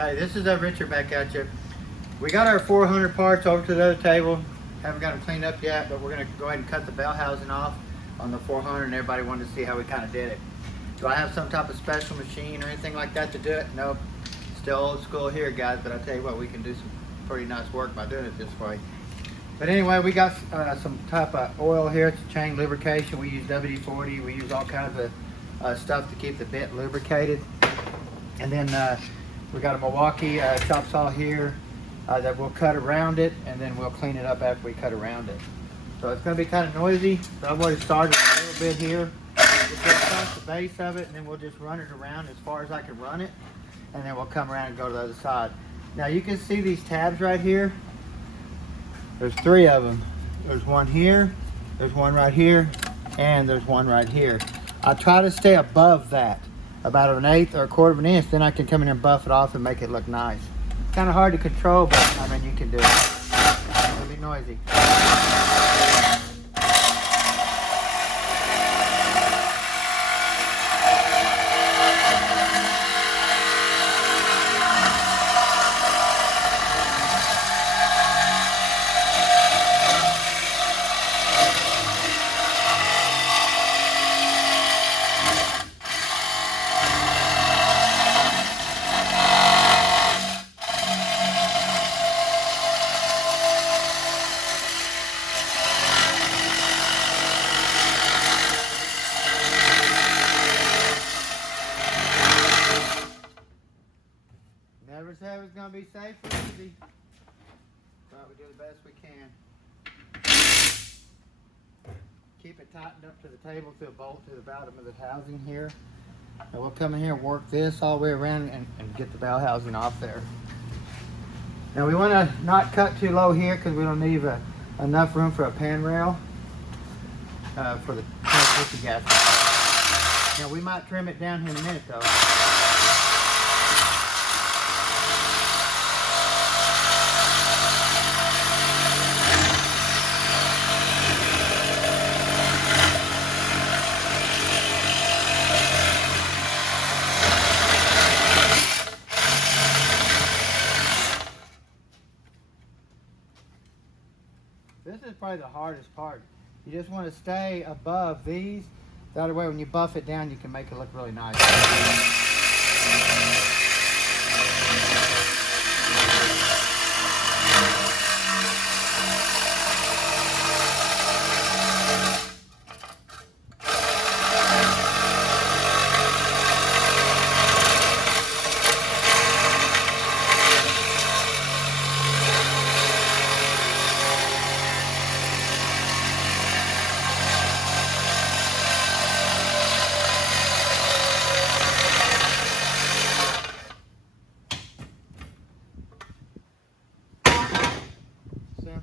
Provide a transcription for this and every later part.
Okay, this is Richard back at you. We got our 400 parts over to the other table. Haven't got them cleaned up yet, but we're gonna go ahead and cut the bell housing off on the 400, and everybody wanted to see how we kind of did it. Do I have some type of special machine or anything like that to do it? Nope. Still old school here, guys, but I tell you what, we can do some pretty nice work by doing it this way. But anyway, we got some type of oil here. It's a chain lubrication. We use WD-40. We use all kinds of stuff to keep the bit lubricated. And then we got a Milwaukee chop saw here that we'll cut around it, and then we'll clean it up after we cut around it. So it's going to be kind of noisy. So I've already started a little bit here. We'll get across the base of it, and then we'll just run it around as far as I can run it, and then we'll come around and go to the other side. Now you can see these tabs right here. There's 3 of them. There's one here, there's one right here, and there's one right here. I try to stay above that, about 1/8 or 1/4 of an inch, then I can come in and buff it off and make it look nice. Kind of hard to control, but I mean, you can do it. It'll be noisy. Never said it was going to be safe or easy, but we do the best we can. Keep it tightened up to the table through a bolt to the bottom of the housing here. And we'll come in here and work this all the way around and get the bell housing off there. Now we want to not cut too low here because we don't leave enough room for a pan rail for the transmission gas. Now we might trim it down here in a minute though. This is probably the hardest part. You just want to stay above these. That way when you buff it down, you can make it look really nice.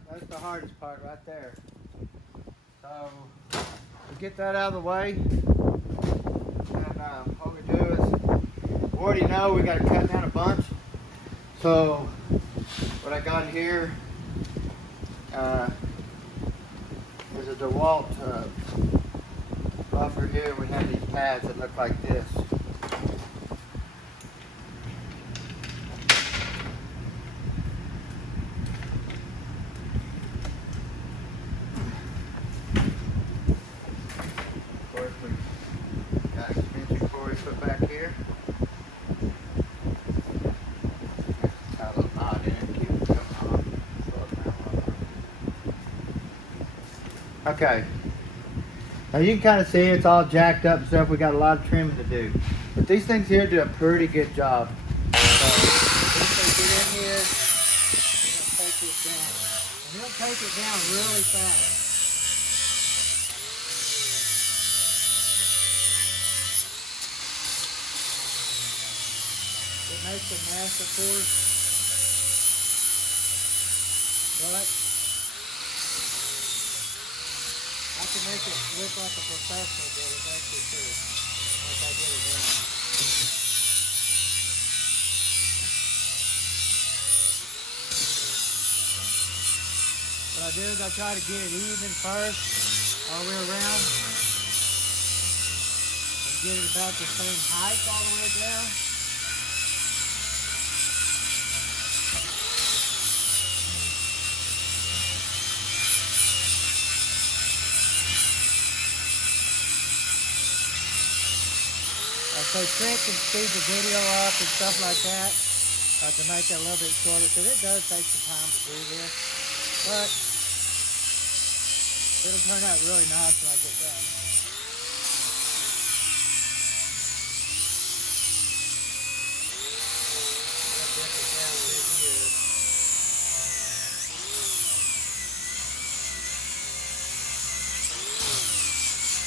That's the hardest part right there. So we get that out of the way, and what we do is, we already know we got to cut down a bunch. So what I got here is a DeWalt buffer here. We have these pads that look like this. Got extension cords put back here. Got a little knot in it, keep it coming on. Okay. Now you can kind of see it's all jacked up and stuff. We got a lot of trimming to do. But these things here do a pretty good job. So once they get in here, we're going to take this down. And we'll take it down really fast. It makes a mess, of course, but I can make it look like a professional did it, that's for sure, once I get it down. What I do is I try to get it even first, all the way around, and get it about the same height all the way down. So Trick can speed the video up and stuff like that to make it a little bit shorter, because it does take some time to do this. But it'll turn out really nice when I get done.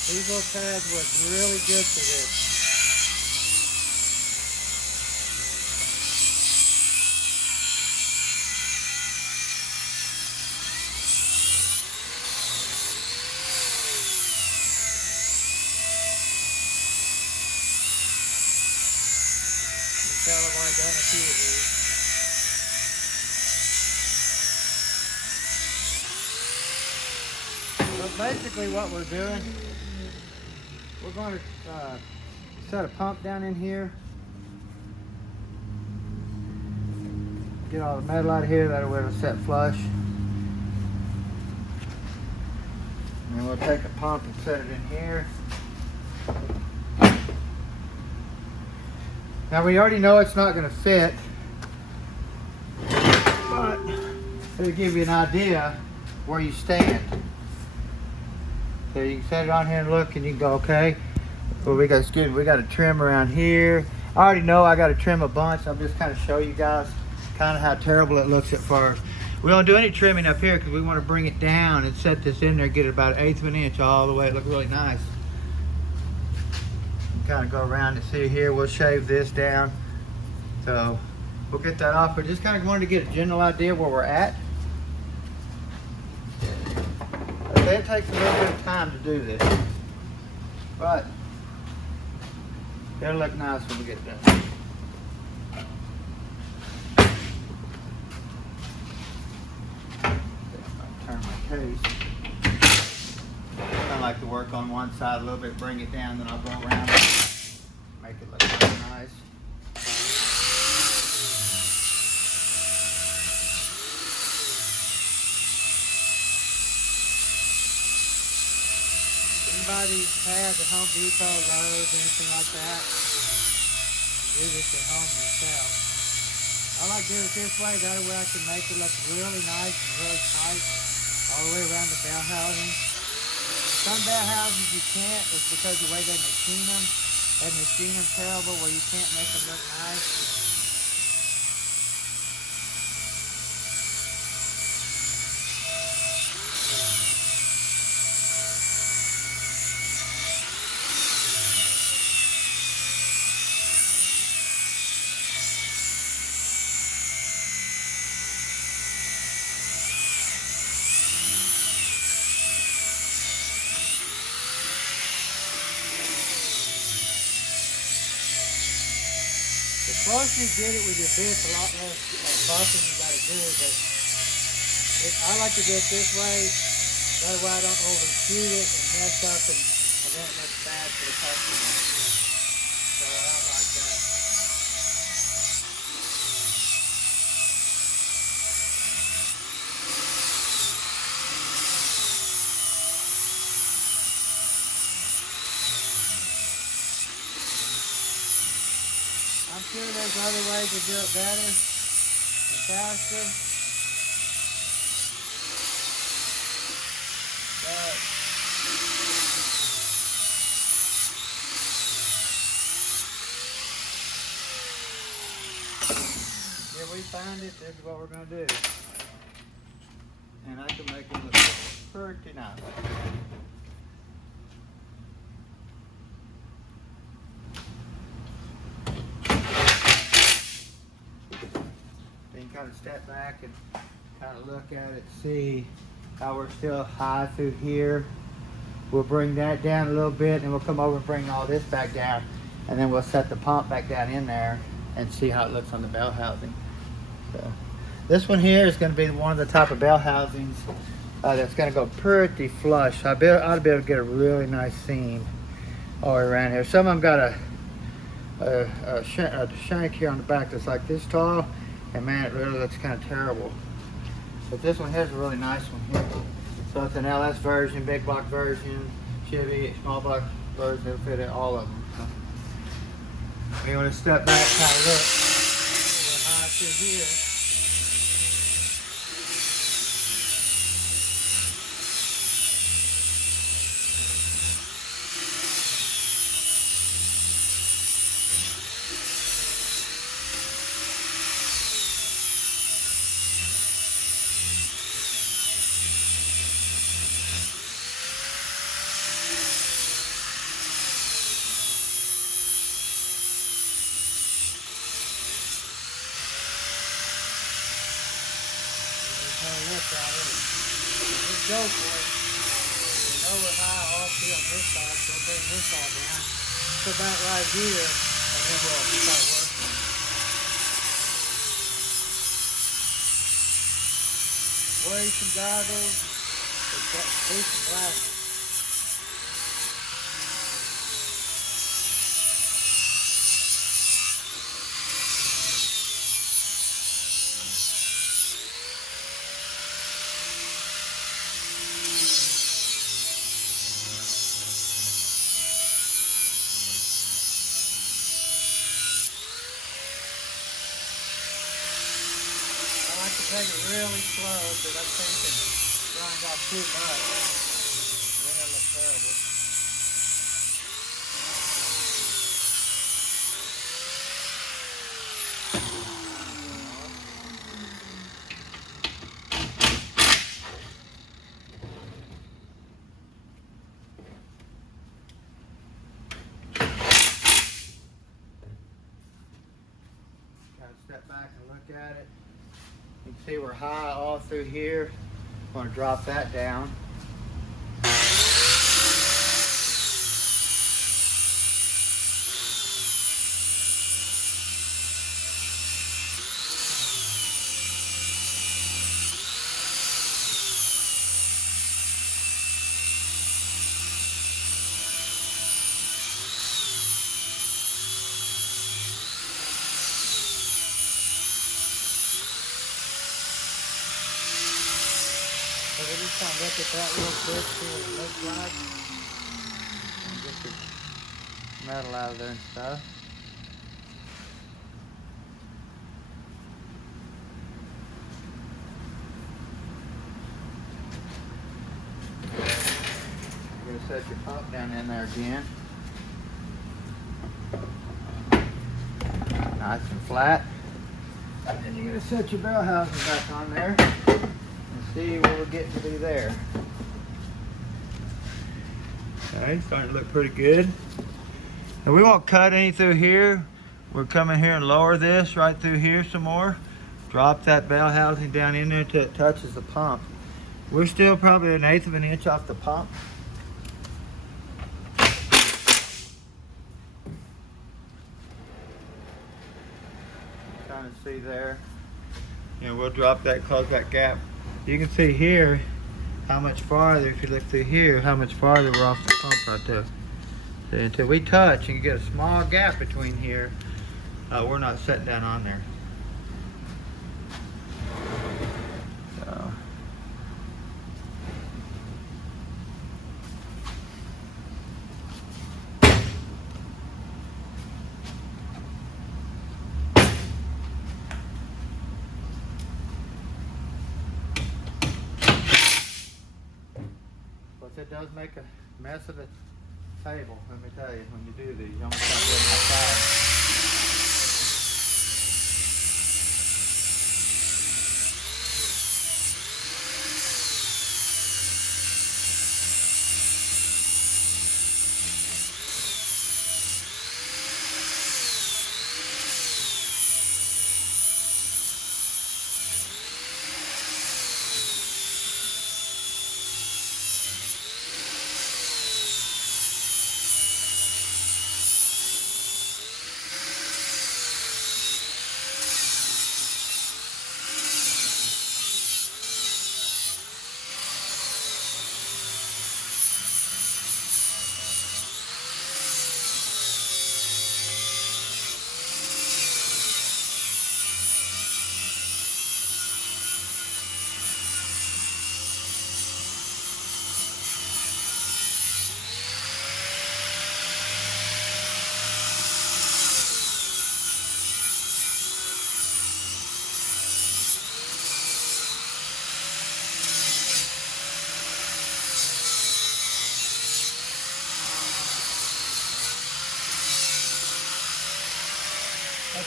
These little pads work really good for this. Tell I've already done a few of these. So basically what we're doing, we're going to set a pump down in here. Get all the metal out of here, that way it'll set flush. And then we'll take a pump and set it in here. Now we already know it's not going to fit, but it'll give you an idea where you stand. So you can set it on here and look, and you can go, okay, well, we got a trim around here. I already know I got to trim a bunch. I'll just kind of show you guys kind of how terrible it looks at first. We don't do any trimming up here because we want to bring it down and set this in there, get it about 1/8 of an inch all the way. It looks really nice. Kind of go around and see here, we'll shave this down, so we'll get that off, but just kind of wanted to get a general idea where we're at. Okay, it takes a little bit of time to do this, but it'll look nice when we get done. Turn my case. I like to work on one side a little bit, bring it down, then I'll go around it, make it look really nice. Anybody has a Home Depot, Lowe's, anything like that, do this at home yourself. I like to do it this way, that way I can make it look really nice and really tight all the way around the bell housing. Some bell houses you can't, it's because of the way they machine them. They machine them terrible where you can't make them look nice. The closer you get it with your bit, a lot less buffing you got to do. But I like to do it this way. That way I don't overshoot it and mess up and then it looks bad for the customer. So I don't like that. I'm sure there's other ways to do it better and faster. But if we find it, this is what we're going to do. And I can make it look pretty nice. Kind of step back and kind of look at it, see how we're still high through here. We'll bring that down a little bit and we'll come over and bring all this back down, and then we'll set the pump back down in there and see how it looks on the bell housing. So this one here is going to be one of the type of bell housings that's going to go pretty flush. I ought to be able to get a really nice seam all the way around here. Some of them got a shank here on the back that's like this tall. And man, it really looks kind of terrible. But this one here's a really nice one here. So it's an LS version, big block version, Chevy, small block version. It'll fit in all of them. So You want to step back, kind of look. We're high through here. Look out here. Let's go for it. You know we're high off here on this side, so we'll bring this side down. So about right here, and then we'll start working. Wear some goggles, do some glasses. I like to take it really slow because I'm thinking grind out too much. Then it'll look terrible. Gotta step back and look at it. You can see we're high all through here. I'm going to drop that down. So we're just going to look at that real quick, see what it looks like. And get the metal out of there and stuff. You're going to set your pump down in there again. Nice and flat. And then you're going to set your bell housing back on there. See what we're getting to do there. Okay, starting to look pretty good. And we won't cut any through here. We're coming here and lower this right through here some more. Drop that bell housing down in there till it touches the pump. We're still probably 1/8 of an inch off the pump. Kind of see there. And we'll drop that, close that gap. You can see here how much farther, if you look through here, how much farther we're off the pump right there. See, until we touch and you get a small gap between here, we're not setting down on there. So. It does make a mess of a table, let me tell you, when you do these. You almost got to do it outside.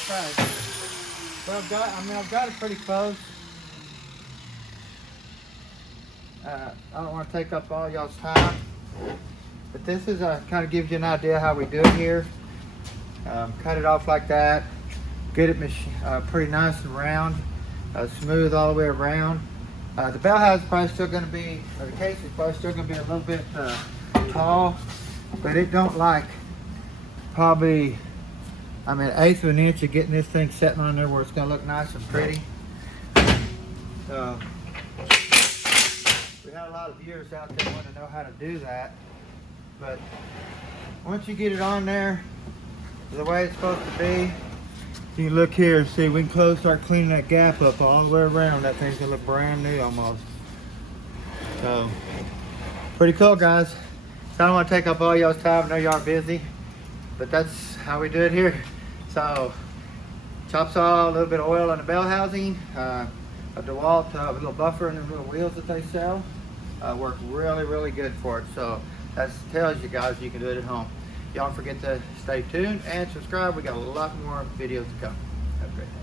try. But I've got it pretty close. I don't want to take up all y'all's time, but this is kind of gives you an idea how we do it here. Cut it off like that. Get it pretty nice and round, smooth all the way around. The bell house is probably still going to be, or the case is probably still going to be a little bit tall, but it don't like probably, I mean, 1/8 of an inch of getting this thing sitting on there where it's going to look nice and pretty. So we had a lot of viewers out there want to know how to do that, but once you get it on there the way it's supposed to be, you can look here and see we can start cleaning that gap up all the way around. That thing's gonna look brand new almost. So pretty cool, guys. So I don't want to take up all y'all's time. I know y'all are busy, but that's how we do it here. So chop saw, a little bit of oil on the bell housing, a DeWalt little buffer and the little wheels that they sell work really good for it. So that tells you guys you can do it at home. Y'all don't forget to stay tuned and subscribe. We got a lot more videos to come. Have a great day.